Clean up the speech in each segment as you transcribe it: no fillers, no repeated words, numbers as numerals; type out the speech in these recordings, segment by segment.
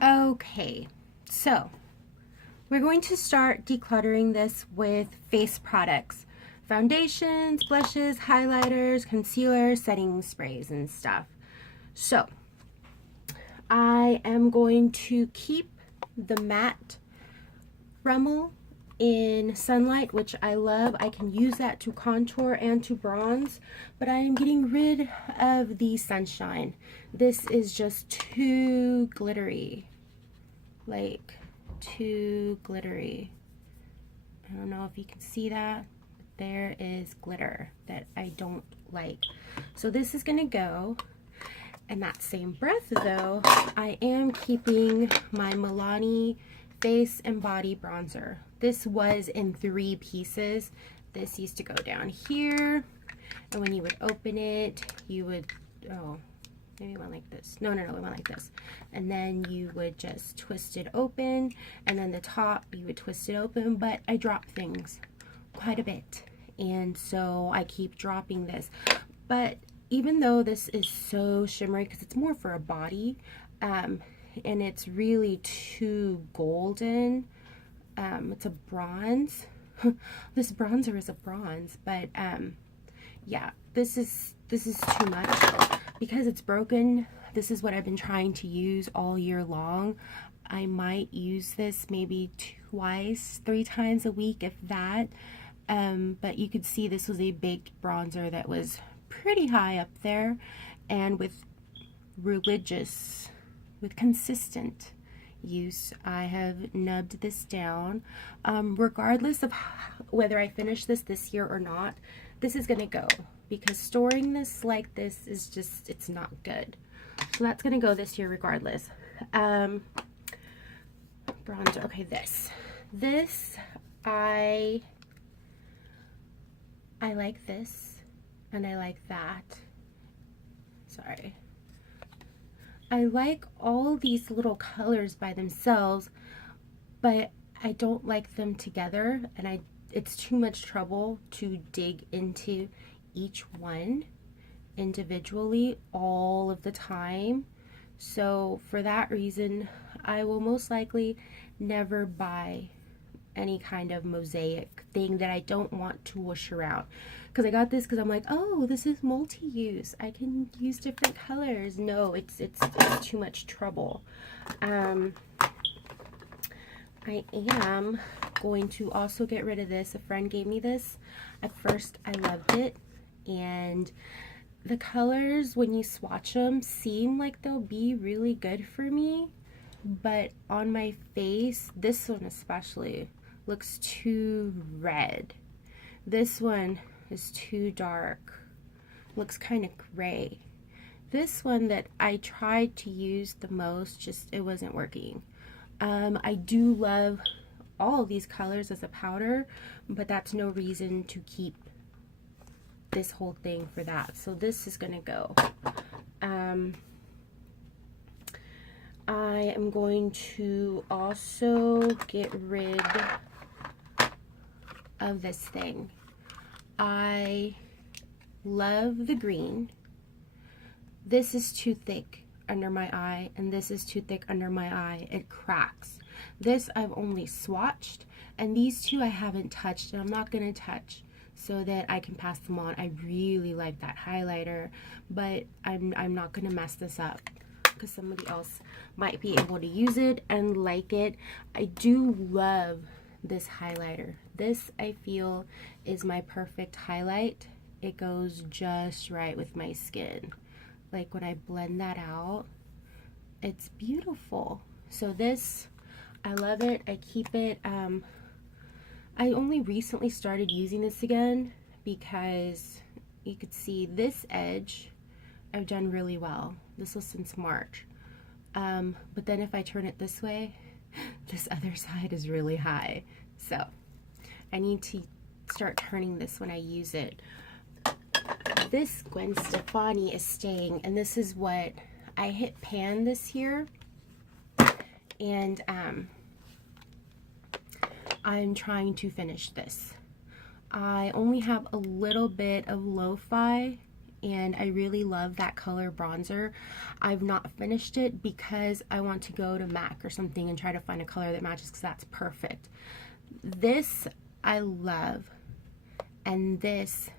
Okay, so we're going to start decluttering this with face products. Foundations, blushes, highlighters, concealers, setting sprays, and stuff. So I am going to keep the matte Rimmel in Sunlight, which I love. I can use that to contour and to bronze, but I am getting rid of the Sunshine. This is just too glittery, like too glittery. I don't know if you can see that. There is glitter that I don't like. So this is gonna go. In that same breath though, I am keeping my Milani face and body bronzer. This was in 3 pieces. This used to go down here, and when you would open it, you would, oh, maybe it went like this. No, it went like this. And then you would just twist it open, and then the top, you would twist it open, but I drop things quite a bit, and so I keep dropping this. But even though this is so shimmery, because it's more for a body, and it's really too golden, it's a bronze. This bronzer is a bronze, but yeah, this is too much. Because it's broken, this is what I've been trying to use all year long. I might use this maybe 2, 3 times a week, if that. But you could see this was a big bronzer that was pretty high up there, and with consistent use, I have nubbed this down. Regardless of whether I finish this year or not, this is gonna go, because storing this like this is just, it's not good. So that's gonna go this year regardless. Bronzer, okay, this I like this, and I like that. Sorry. I like all these little colors by themselves, but I don't like them together, and it's too much trouble to dig into each one individually all of the time. So for that reason, I will most likely never buy any kind of mosaic thing that I don't want to whoosh around. Because I got this because I'm like, oh, this is multi-use, I can use different colors. No, it's too much trouble. I am going to also get rid of this. A friend gave me this. At first I loved it, and the colors, when you swatch them, seem like they'll be really good for me, but on my face, this one especially looks too red. This one is too dark, looks kind of gray. This one that I tried to use the most, just it wasn't working. I do love all of these colors as a powder, but that's no reason to keep this whole thing for that. So this is gonna go. I am going to also get rid of this thing. I love the green. This is too thick under my eye, and this is too thick under my eye. It cracks. This I've only swatched, and these two I haven't touched, and I'm not gonna touch so that I can pass them on. I really like that highlighter, but I'm not gonna mess this up because somebody else might be able to use it and like it. I do love this highlighter. This, I feel, is my perfect highlight. It goes just right with my skin. Like when I blend that out, it's beautiful. So this, I love it. I keep it. I only recently started using this again because you could see this edge I've done really well. This was since March. But then if I turn it this way, this other side is really high. So I need to start turning this when I use it. This Gwen Stefani is staying, and this is what I hit pan this year, and I'm trying to finish this. I only have a little bit of lo-fi and I really love that color bronzer. I've not finished it because I want to go to MAC or something and try to find a color that matches, because that's perfect. This I love, and this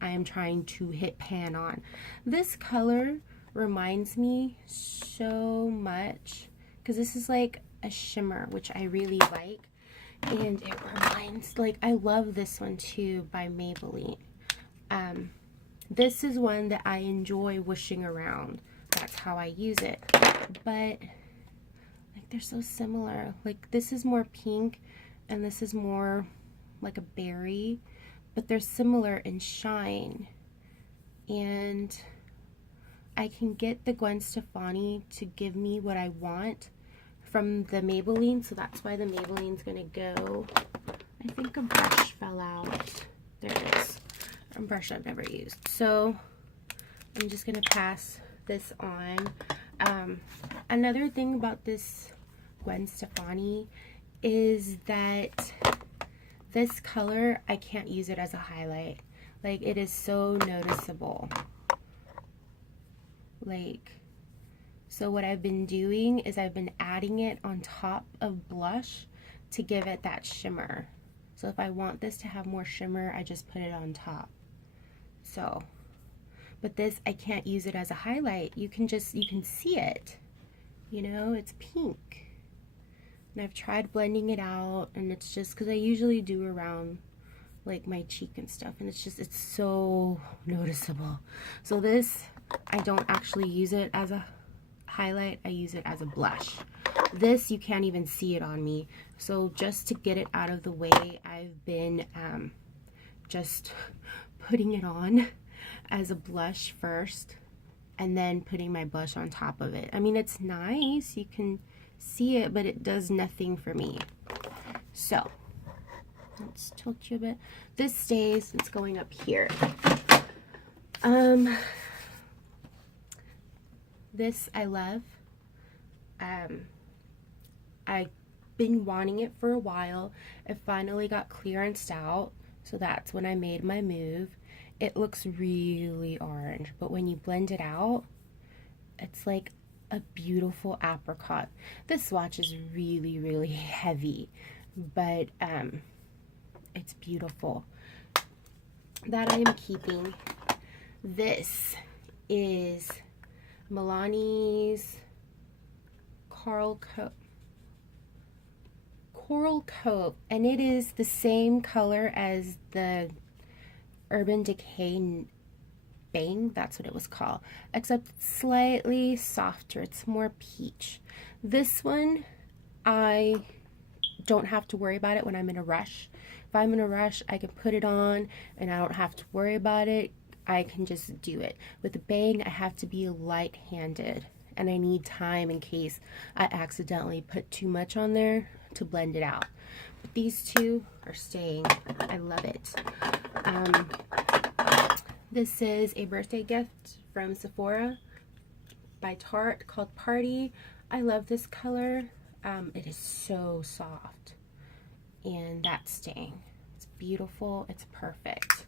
I am trying to hit pan on. This color reminds me so much, because this is like a shimmer, which I really like, and it reminds, like, I love this one too by Maybelline. This is one that I enjoy whooshing around. That's how I use it. But like, they're so similar. Like, this is more pink and this is more like a berry, but they're similar in shine. And I can get the Gwen Stefani to give me what I want from the Maybelline, so that's why the Maybelline's gonna go. I think a brush fell out. There it is. A brush I've never used. So I'm just gonna pass this on. Another thing about this Gwen Stefani is that this color, I can't use it as a highlight. Like, it is so noticeable. Like, so what I've been doing is I've been adding it on top of blush to give it that shimmer. So if I want this to have more shimmer, I just put it on top. So, but this, I can't use it as a highlight. You can see it, you know, it's pink. And I've tried blending it out, and it's just, because I usually do around like my cheek and stuff, and it's so noticeable. So this, I don't actually use it as a highlight, I use it as a blush. This, you can't even see it on me. So just to get it out of the way, I've been just putting it on as a blush first, and then putting my blush on top of it. I mean, it's nice, you can see it, but it does nothing for me. So let's tilt you a bit. This stays, it's going up here. This I love. I've been wanting it for a while. It finally got clearanced out, so that's when I made my move. It looks really orange, but when you blend it out, it's like a beautiful apricot. This swatch is really, really heavy, but it's beautiful. That I am keeping. This is Milani's Coral Cove, and it is the same color as the Urban Decay Bang, that's what it was called, except it's slightly softer. It's more peach. This one, I don't have to worry about it when I'm in a rush. If I'm in a rush, I can put it on and I don't have to worry about it. I can just do it. With the Bang, I have to be light-handed, and I need time in case I accidentally put too much on there to blend it out. But these two are staying. I love it. This is a birthday gift from Sephora by Tarte called Party. I love this color. It is so soft, and that's staying. It's beautiful. It's perfect.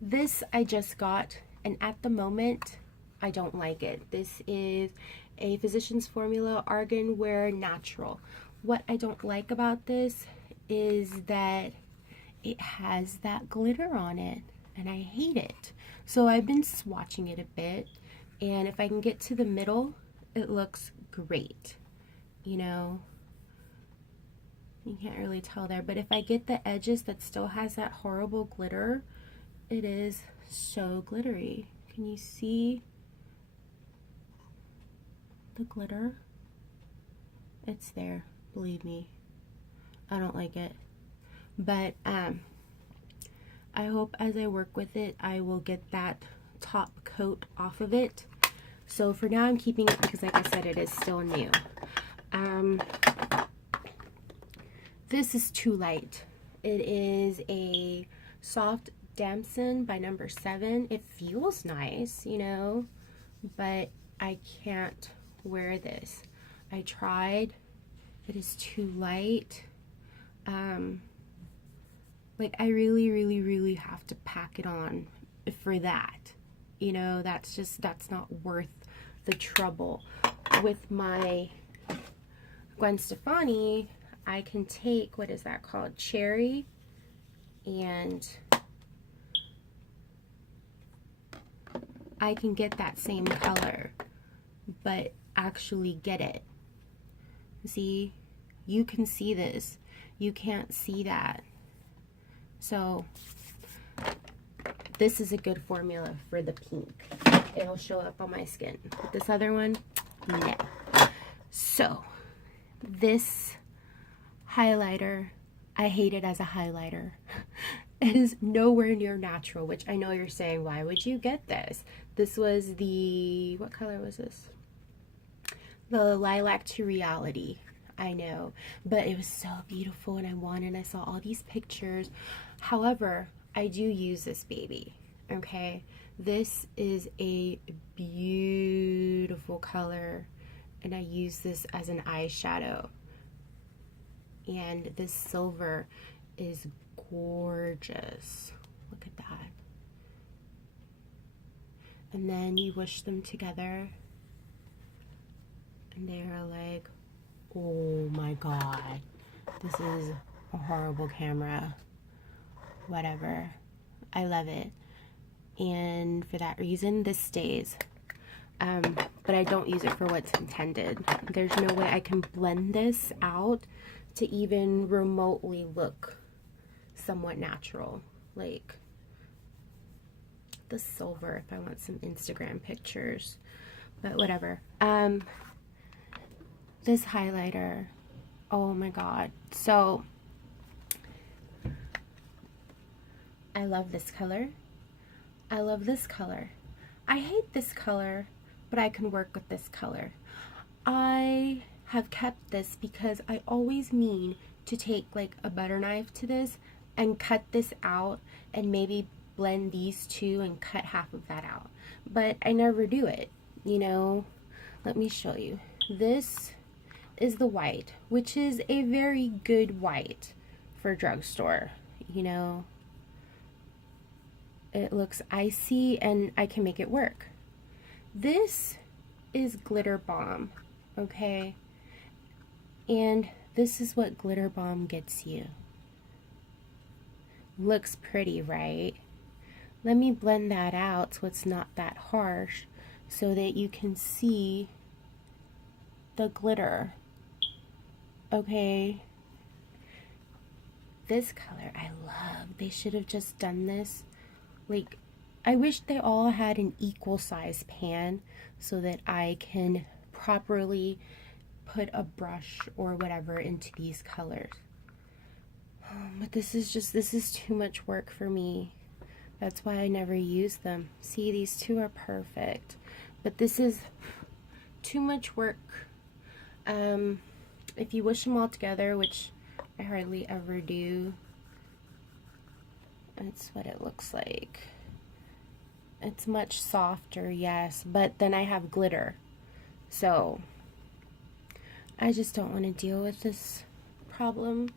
This I just got, and at the moment I don't like it. This is a Physicians Formula Argan Wear Natural. What I don't like about this is that it has that glitter on it, and I hate it. So I've been swatching it a bit, and if I can get to the middle, it looks great. You know, you can't really tell there, but if I get the edges that still has that horrible glitter, it is so glittery. Can you see the glitter? It's there, believe me. I don't like it. But I hope as I work with it, I will get that top coat off of it. So for now, I'm keeping it because, like I said, it is still new. This is Too Light. It is a soft damson by number 7. It feels nice, you know, but I can't wear this. I tried. It is too light. Like, I really have to pack it on for that. You know, that's not worth the trouble. With my Gwen Stefani, I can take, what is that called? Cherry, and I can get that same color, but actually get it. See, you can see this. You can't see that. So this is a good formula for the pink. It'll show up on my skin. But this other one, no. So this highlighter, I hate it as a highlighter. It is nowhere near natural, which I know you're saying, why would you get this? This was the, what color was this? The Lilac to Reality. I know, but it was so beautiful and I wanted, I saw all these pictures. However, I do use this baby, okay? This is a beautiful color and I use this as an eyeshadow. And this silver is gorgeous. Look at that. And then you wish them together and they're like, oh my god, this is a horrible camera. Whatever. I love it. And for that reason, this stays. But I don't use it for what's intended. There's no way I can blend this out to even remotely look somewhat natural. Like the silver, if I want some Instagram pictures. But whatever. This highlighter, oh my god. So I love this color. I love this color. I hate this color, but I can work with this color. I have kept this because I always mean to take like a butter knife to this and cut this out and maybe blend these two and cut half of that out. But I never do it, you know. Let me show you. This is the white, which is a very good white for drugstore, you know. It looks icy and I can make it work. This is Glitter Bomb, okay? And this is what Glitter Bomb gets you. Looks pretty, right? Let me blend that out so it's not that harsh so that you can see the glitter. Okay, this color I love. They should have just done this. Like, I wish they all had an equal size pan so that I can properly put a brush or whatever into these colors. But this is too much work for me. That's why I never use them. See, these two are perfect, but this is too much work. If you wish them all together, which I hardly ever do, that's what it looks like. It's much softer, yes, but then I have glitter, so I just don't want to deal with this problem.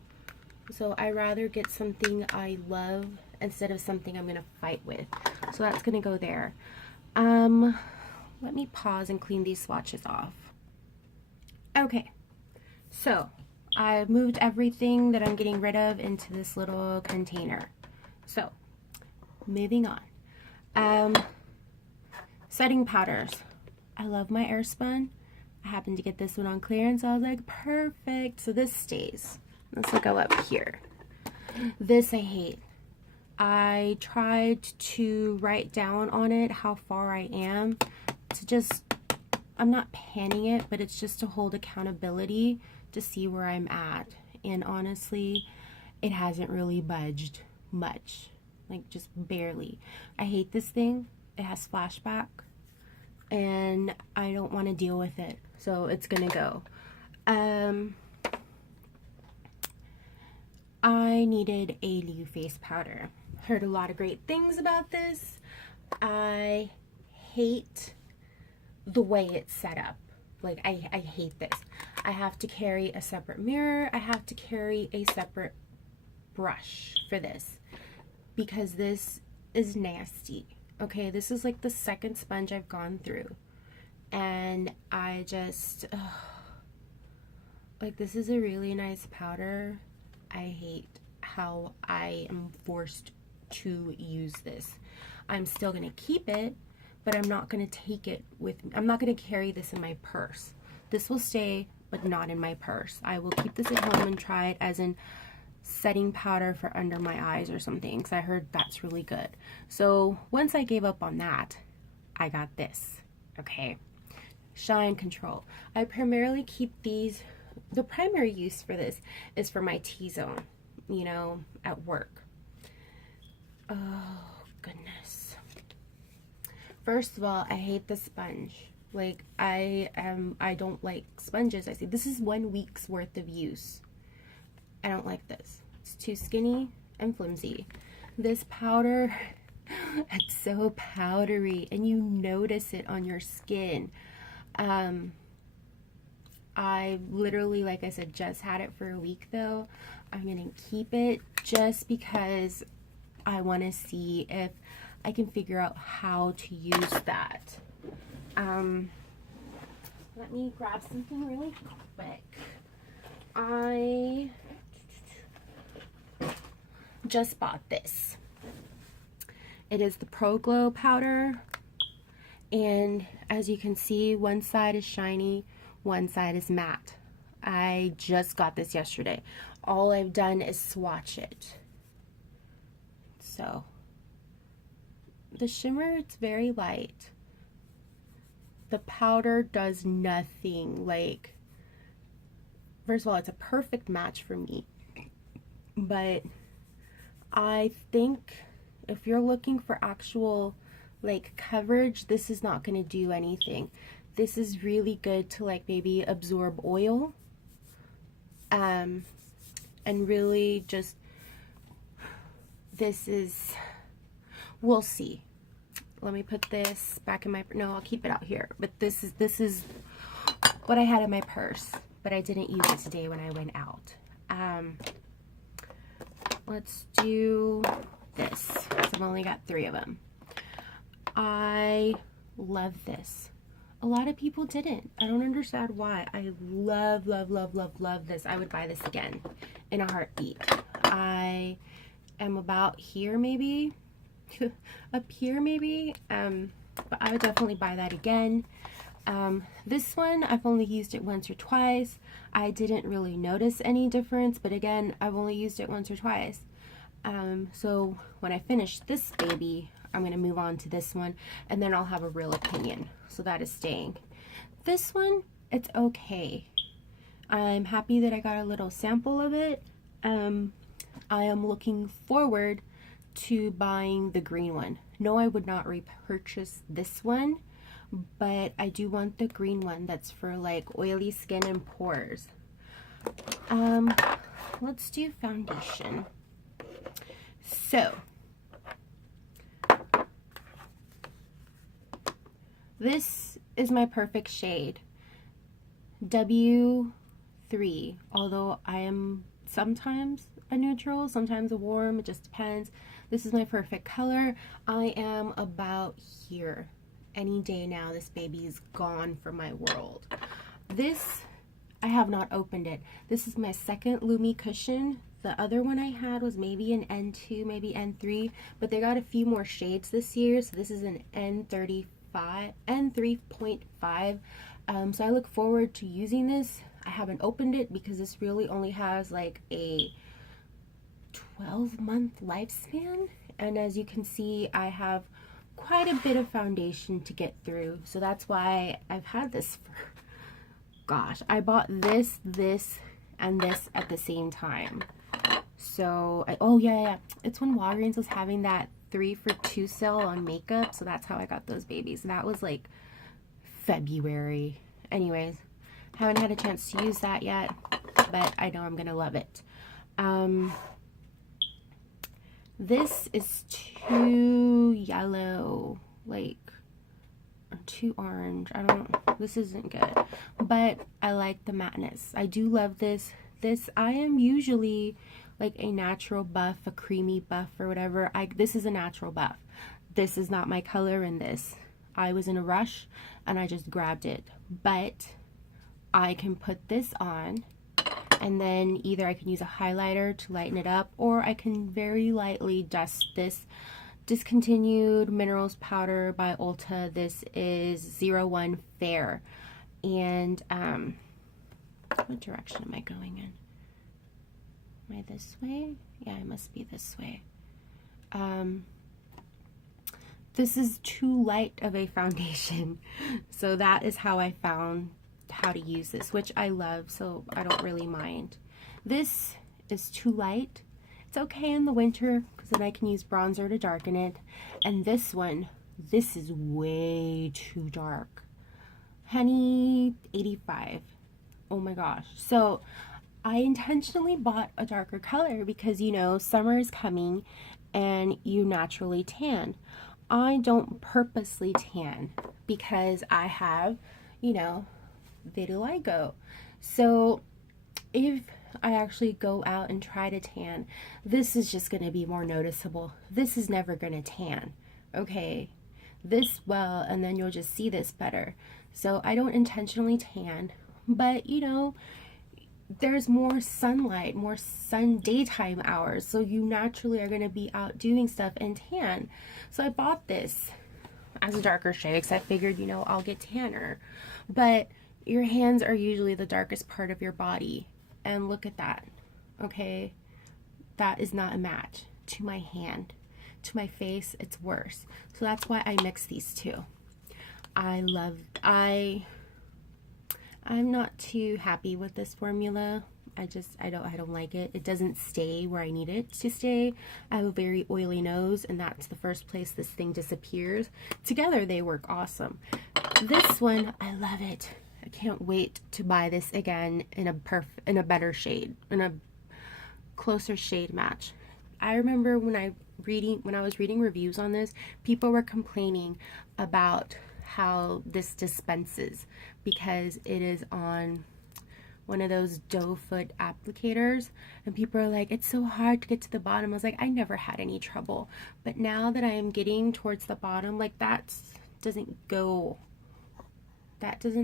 So I rather get something I love instead of something I'm going to fight with. So that's going to go there. Let me pause and clean these swatches off. Okay, so I've moved everything that I'm getting rid of into this little container. So, moving on. Setting powders. I love my Airspun. I happened to get this one on clearance. I was like, perfect. So this stays. This will go up here. This I hate. I tried to write down on it how far I am to just, I'm not panning it, but it's just to hold accountability to see where I'm at. And honestly, it hasn't really budged much, like just barely. I hate this thing. It has flashback and I don't want to deal with it, so it's gonna go. I needed a new face powder. Heard a lot of great things about this. I hate the way it's set up. Like, I hate this. I have to carry a separate mirror. I have to carry a separate brush for this because this is nasty. Okay, this is like the second sponge I've gone through. And I just, like, this is a really nice powder. I hate how I am forced to use this. I'm still going to keep it, but I'm not going to take it with me. I'm not going to carry this in my purse. This will stay, but not in my purse. I will keep this at home and try it as an setting powder for under my eyes or something, because I heard that's really good. So once I gave up on that, I got this. Okay, Shine Control. I primarily keep these, the primary use for this is for my T-zone, you know, at work. Oh goodness. First of all, I hate the sponge. Like, I don't like sponges. I see this is 1 week's worth of use. I don't like this. It's too skinny and flimsy. This powder, it's so powdery and you notice it on your skin. I literally, like I said, just had it for a week though. I'm gonna keep it just because I want to see if I can figure out how to use that. Let me grab something really quick. I just bought this. It is the Pro Glow powder, and as you can see, one side is shiny, one side is matte. I just got this yesterday. All I've done is swatch it. So the shimmer, it's very light. The powder does nothing. Like, first of all, it's a perfect match for me, but I think if you're looking for actual like coverage, this is not going to do anything. This is really good to like maybe absorb oil, and really just, this is, we'll see. Let me put this back in my, no, I'll keep it out here. But this is what I had in my purse, but I didn't use it today when I went out. Let's do this, because I've only got 3 of them. I love this. A lot of people didn't. I don't understand why. I love, love, love, love, love this. I would buy this again in a heartbeat. I am about here maybe, up here maybe, but I would definitely buy that again. This one, I've only used it once or twice. I didn't really notice any difference, but again, I've only used it once or twice. So when I finish this baby, I'm going to move on to this one, and then I'll have a real opinion. So that is staying. This one, it's okay. I'm happy that I got a little sample of it. I am looking forward to buying the green one. No, I would not repurchase this one, but I do want the green one that's for like oily skin and pores. Let's do foundation. So this is my perfect shade, W3, although I am sometimes a neutral, sometimes a warm, it just depends. This is my perfect color. I am about here. Any day now, this baby is gone from my world. This, I have not opened it. This is my second Lumi cushion. The other one I had was maybe an N2, maybe N3, but they got a few more shades this year, so this is an N3.5. So I look forward to using this. I haven't opened it because this really only has like a 12-month lifespan, and as you can see, I have quite a bit of foundation to get through, so that's why I've had this for, gosh, I bought this, and this at the same time. So oh yeah, it's when Walgreens was having that 3 for 2 sale on makeup, so that's how I got those babies. That was like February. Anyways, haven't had a chance to use that yet, but I know I'm gonna love it. This is too yellow, like, or too orange. I don't, this isn't good, but I like the matteness. I do love this. I am usually like a natural buff, a creamy buff or whatever. This is a natural buff. this is not my color in this. I was in a rush and I just grabbed it. But I can put this on, and then either I can use a highlighter to lighten it up, or I can very lightly dust this Discontinued Minerals Powder by Ulta. This is 01 Fair. And what direction am I going in? Am I this way? Yeah, I must be this way. This is too light of a foundation. So that is how I found how to use this, which I love, so I don't really mind. This is too light. It's okay in the winter because then I can use bronzer to darken it. And this one, this is way too dark. Honey, 85. Oh my gosh. So I intentionally bought a darker color because, you know, summer is coming and you naturally tan. I don't purposely tan because I have, you know, vitiligo. So if I actually go out and try to tan, this is just going to be more noticeable. This is never going to tan, okay? This well, and then you'll just see this better. So I don't intentionally tan, but you know, there's more sunlight, more daytime hours, so you naturally are going to be out doing stuff and tan. So I bought this as a darker shade because I figured, you know, I'll get tanner. But your hands are usually the darkest part of your body. And look at that, okay? That is not a match to my hand. To my face, it's worse. So that's why I mix these two. I'm not too happy with this formula. I don't like it. It doesn't stay where I need it to stay. I have a very oily nose, and that's the first place this thing disappears. Together, they work awesome. This one, I love it. I can't wait to buy this again in a better shade, in a closer shade match. I remember when I was reading reviews on this, people were complaining about how this dispenses because it is on one of those doe foot applicators, and people are like, it's so hard to get to the bottom. I was like, I never had any trouble, but now that I am getting towards the bottom, like that doesn't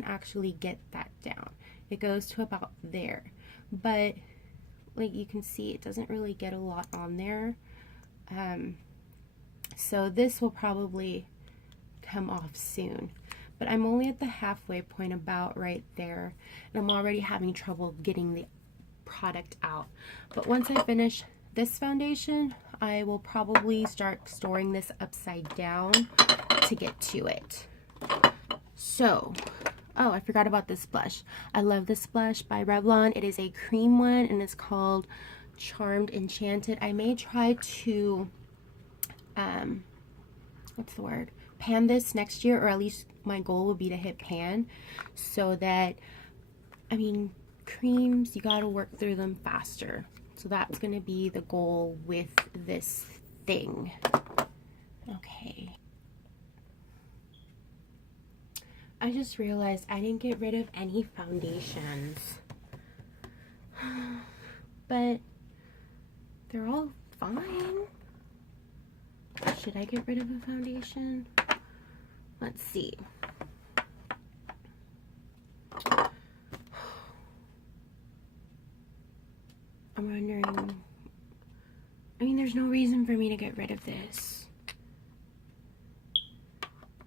actually get that down. It goes to about there, but like you can see, it doesn't really get a lot on there. So this will probably come off soon, but I'm only at the halfway point, about right there, and I'm already having trouble getting the product out. But once I finish this foundation, I will probably start storing this upside down to get to it. So, oh, I forgot about this blush. I love this blush by Revlon. It is a cream one, and it's called Charmed Enchanted. I may try to, what's the word? Pan this next year, or at least my goal would be to hit pan, so that, I mean, creams, you gotta work through them faster. So that's gonna be the goal with this thing. Okay. I just realized I didn't get rid of any foundations, but they're all fine. Should I get rid of a foundation? Let's see. I'm wondering, I mean, there's no reason for me to get rid of this.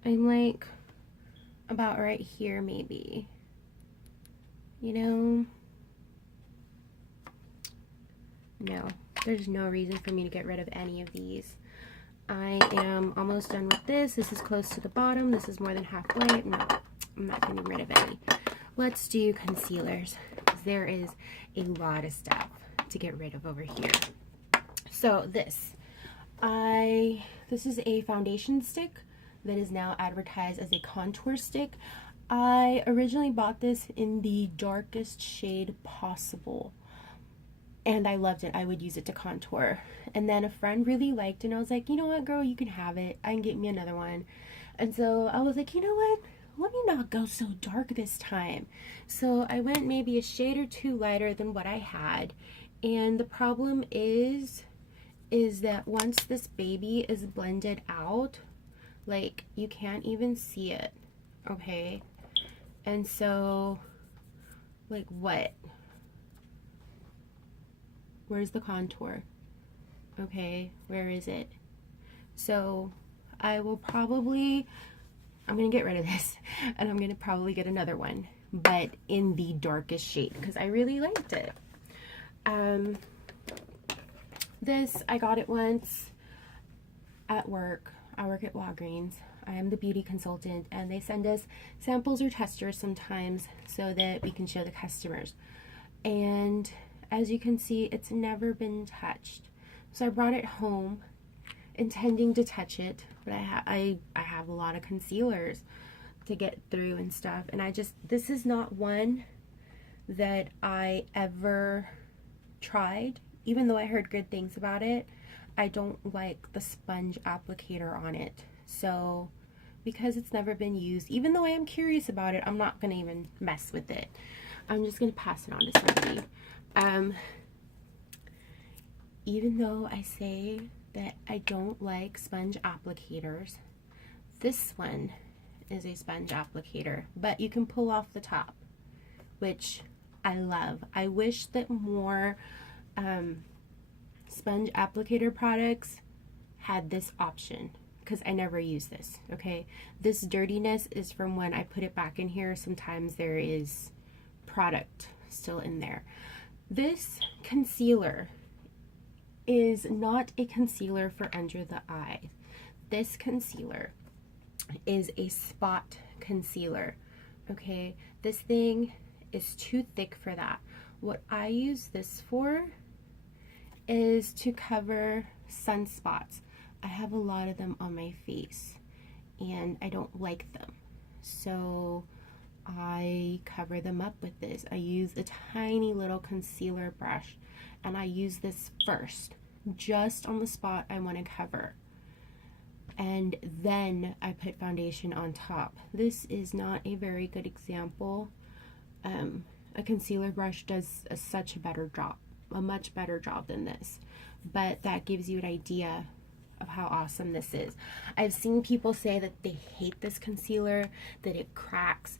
I'm like about right here maybe, you know? No, there's no reason for me to get rid of any of these. I am almost done with this. This is close to the bottom. This is more than halfway. No, I'm not getting rid of any. Let's do concealers, because there is a lot of stuff to get rid of over here. So this is a foundation stick that is now advertised as a contour stick. I originally bought this in the darkest shade possible, and I loved it. I would use it to contour. And then a friend really liked it, and I was like, you know what, girl, you can have it. I can get me another one. And so I was like, you know what? Let me not go so dark this time. So I went maybe a shade or two lighter than what I had. And the problem is that once this baby is blended out, Like, you can't even see it, okay? And so, like, what? Where's the contour? Okay, where is it? So, I'm gonna get rid of this, and I'm gonna probably get another one, but in the darkest shade, because I really liked it. This, I got it once at work. I work at Walgreens. I am the beauty consultant, and they send us samples or testers sometimes so that we can show the customers. And as you can see, it's never been touched. So I brought it home intending to touch it, but I have a lot of concealers to get through and stuff, and this is not one that I ever tried, even though I heard good things about it. I don't like the sponge applicator on it. So because it's never been used, even though I am curious about it, I'm not gonna even mess with it. I'm just gonna pass it on to somebody. Even though I say that I don't like sponge applicators, this one is a sponge applicator, but you can pull off the top, which I love. I wish that more sponge applicator products had this option, because I never use this, okay? This dirtiness is from when I put it back in here. Sometimes there is product still in there. This concealer is not a concealer for under the eye. This concealer is a spot concealer, okay? This thing is too thick for that. What I use this for is to cover sunspots. I have a lot of them on my face and I don't like them, so I cover them up with this. I use a tiny little concealer brush, and I use this first, just on the spot I want to cover, and then I put foundation on top. This is not a very good example. A concealer brush does such a better job, a much better job than this, but that gives you an idea of how awesome this is. I've seen people say that they hate this concealer, that it cracks.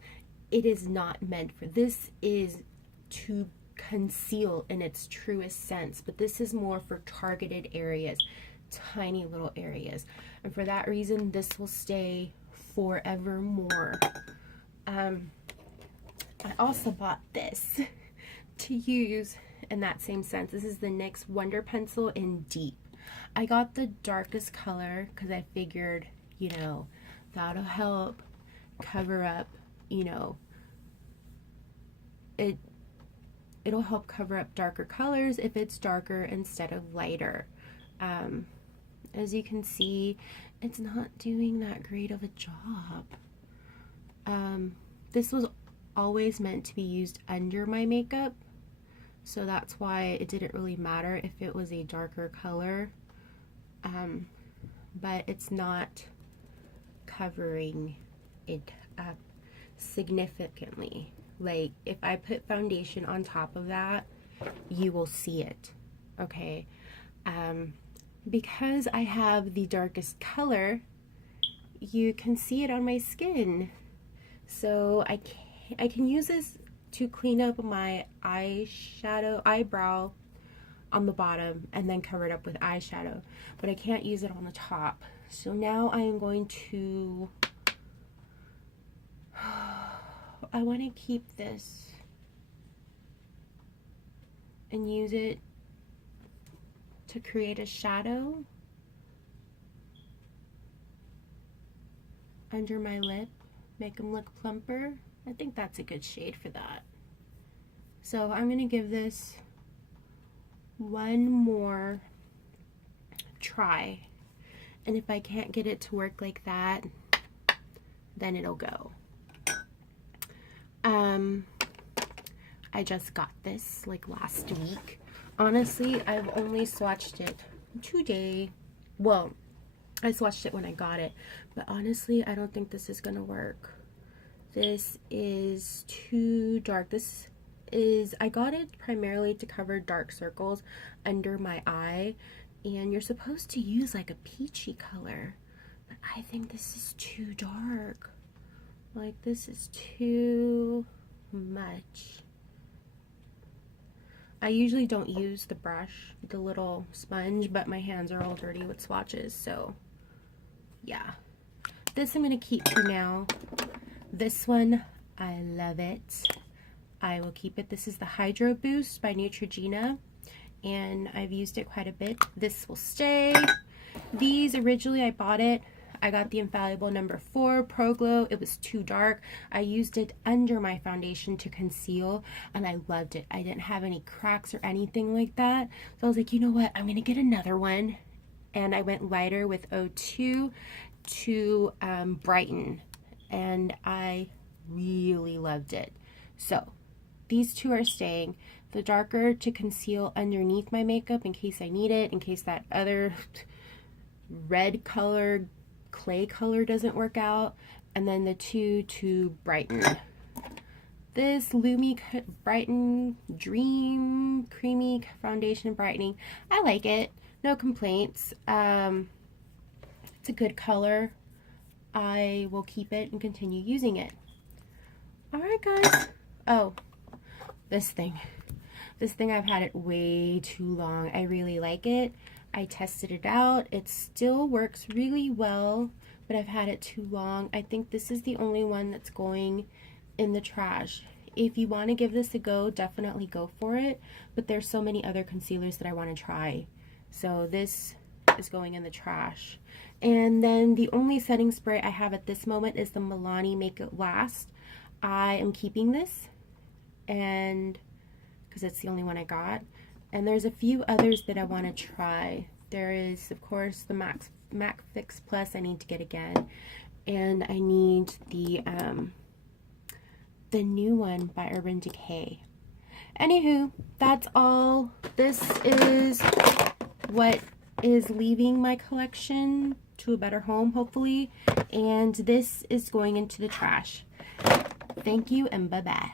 It is not meant for this. Is to conceal in its truest sense, but this is more for targeted areas, tiny little areas, and for that reason this will stay forevermore. I also bought this to use in that same sense. This is the NYX Wonder Pencil in Deep. I got the darkest color because I figured, you know, that'll help cover up, you know, it'll help cover up darker colors if it's darker instead of lighter. As you can see, it's not doing that great of a job. This was always meant to be used under my makeup, so that's why it didn't really matter if it was a darker color, but it's not covering it up significantly. Like, if I put foundation on top of that, you will see it, okay? Because I have the darkest color, you can see it on my skin. So I can use this to clean up my eyebrow on the bottom and then cover it up with eyeshadow, but I can't use it on the top. So now I am going to, I want to keep this and use it to create a shadow under my lip, make them look plumper. I think that's a good shade for that. So I'm going to give this one more try, and if I can't get it to work like that, then it'll go. I just got this like last week. Honestly, I've only swatched it today. Well, I swatched it when I got it, but honestly, I don't think this is gonna work. This is too dark. I got it primarily to cover dark circles under my eye, and you're supposed to use like a peachy color, but I think this is too dark. Like, this is too much. I usually don't use the brush, the little sponge, but my hands are all dirty with swatches, so yeah. This I'm going to keep for now. This one, I love it. I will keep it. This is the Hydro Boost by Neutrogena, and I've used it quite a bit. This will stay. These, originally I bought it. I got the Infallible number 4 Pro Glow. It was too dark. I used it under my foundation to conceal, and I loved it. I didn't have any cracks or anything like that. So I was like, you know what? I'm going to get another one. And I went lighter with O2 to brighten, and I really loved it. So these two are staying. The darker to conceal underneath my makeup in case I need it, in case that other red color, clay color doesn't work out, and then the two to brighten. This Lumi Brighten Dream Creamy Foundation Brightening, I like it. No complaints. It's a good color. I will keep it and continue using it. Alright guys. Oh, this thing. This thing, I've had it way too long. I really like it. I tested it out. It still works really well, but I've had it too long. I think this is the only one that's going in the trash. If you want to give this a go, definitely go for it, but there's so many other concealers that I want to try. So this is going in the trash. And then the only setting spray I have at this moment is the Milani Make It Last. I am keeping this, and because it's the only one I got. And there's a few others that I want to try. There is, of course, the MAC Fix Plus I need to get again. And I need the new one by Urban Decay. Anywho, that's all. This is what is leaving my collection to a better home, hopefully. And this is going into the trash. Thank you, and bye-bye.